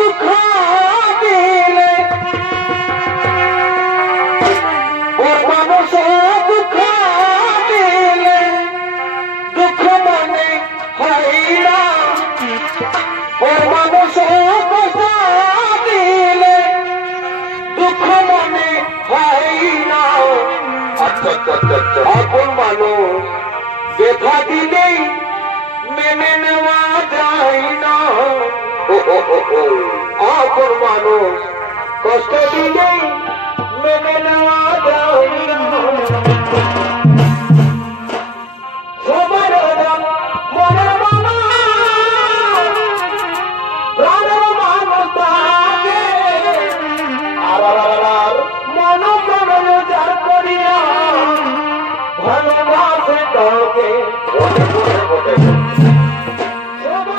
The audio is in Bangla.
দুঃখ দিলে ওর মানুষ দুঃখ দিলে দুঃখ মনে হয় না ওর মানুষ কষ্ট দিলে দুঃখ মনে হয় না আপন মানুষ ব্যথা দিলেই মেনে নেওয়া যায় না আপন মানুষ কষ্ট দিলেই মেনে নেওয়া যায় না